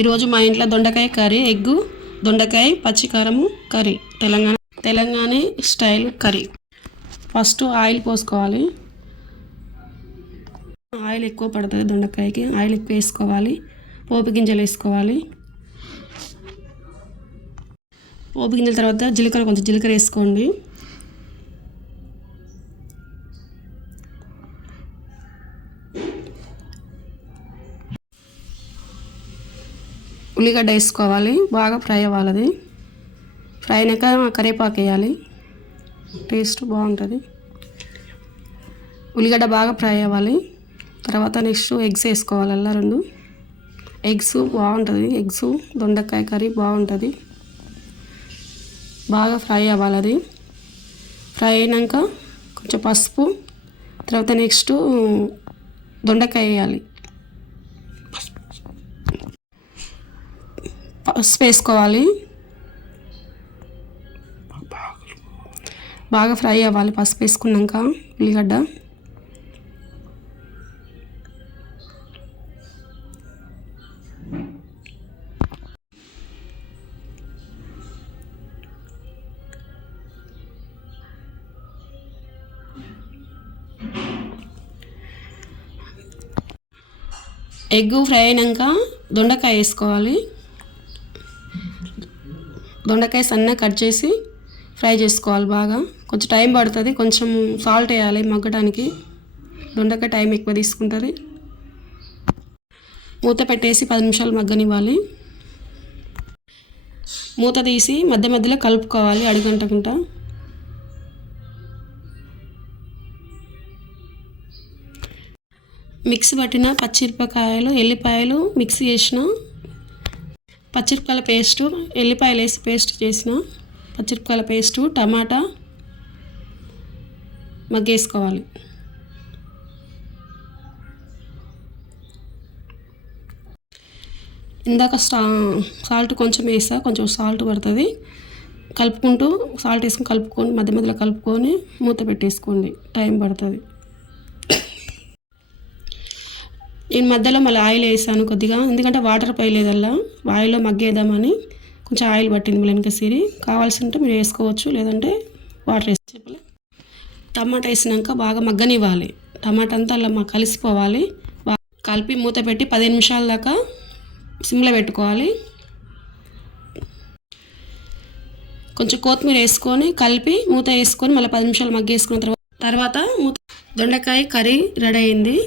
ఈరోజు మా ఇంట్లో దొండకాయ కర్రీ, ఎగ్గు, దొండకాయ పచ్చికారము curry, Telangana style curry. First oil పోసుకోవాలి. ఆయిల్ ఎక్కువ పడుతుంది దొండకాయకి, ఆయిల్ ఎక్కువ వేసుకోవాలి. పోపు గింజలు వేసుకోవాలి. పోపు గింజల తర్వాత కొంచెం జీలకర్ర వేసుకోండి. ఉల్లిగడ్డ వేసుకోవాలి, బాగా ఫ్రై అవ్వాలి. అది ఫ్రై అయినాక కరివేపాకు వేయాలి, టేస్ట్ బాగుంటుంది. ఉల్లిగడ్డ బాగా ఫ్రై అవ్వాలి. తర్వాత నెక్స్ట్ ఎగ్స్ వేసుకోవాలి. అలా 2 ఎగ్స్ బాగుంటుంది. ఎగ్స్ దొండకాయ కర్రీ బాగుంటుంది. బాగా ఫ్రై అవ్వాలి. అది ఫ్రై అయినాక కొంచెం పసుపు, తర్వాత నెక్స్ట్ దొండకాయ వేయాలి. పసుపు వేసుకోవాలి. బాగా ఫ్రై అవ్వాలి. పసుపు వేసుకున్నాక ఉల్లిగడ్డ ఎగ్ ఫ్రై అయినాక దొండకాయ వేసుకోవాలి. దొండకాయ సన్నగా కట్ చేసి ఫ్రై చేసుకోవాలి. బాగా కొంచెం టైం పడుతుంది. కొంచెం సాల్ట్ వేయాలి మగ్గడానికి. దొండకాయ టైం ఎక్కువ తీసుకుంటుంది. మూత పెట్టేసి 10 నిమిషాలు మగ్గనివ్వాలి. మూత తీసి మధ్య మధ్యలో కలుపుకోవాలి అడుగంటకుండా. మిక్సీ పట్టిన పచ్చిమిరపకాయలు, ఎల్లిపాయలు మిక్సీ చేసిన పచ్చిమిరపకాయల పేస్టు, ఎల్లిపాయలు వేసి పేస్ట్ చేసిన పచ్చిమిరపకాయల పేస్టు, టమాటా మగ్గేసుకోవాలి. ఇందాక సాల్ట్ కొంచెం వేసా, కొంచెం సాల్ట్ పడుతుంది. కలుపుకుంటూ సాల్ట్ వేసుకొని కలుపుకొని మధ్య మధ్యలో కలుపుకొని మూత పెట్టేసుకోండి. టైం పడుతుంది. నేను మధ్యలో మళ్ళీ ఆయిల్ వేసాను కొద్దిగా, ఎందుకంటే వాటర్ పోయలేదల్లా, ఆయిల్లో మగ్గేద్దామని. కొంచెం ఆయిల్ పట్టింది మళ్ళీ వెనక సిరి. కావాల్సి ఉంటే మీరు వేసుకోవచ్చు, లేదంటే వాటర్ వేసి చెప్పలే. టమాటా వేసినాక బాగా మగ్గనివ్వాలి. టమాటా అంతా అలా కలిసిపోవాలి. కలిపి మూత పెట్టి 15 నిమిషాల దాకా సిమ్లో పెట్టుకోవాలి. కొంచెం కొత్తిమీర వేసుకొని కలిపి మూత వేసుకొని మళ్ళీ 10 నిమిషాలు మగ్గేసుకున్న తర్వాత దొండకాయ కర్రీ రెడీ అయింది.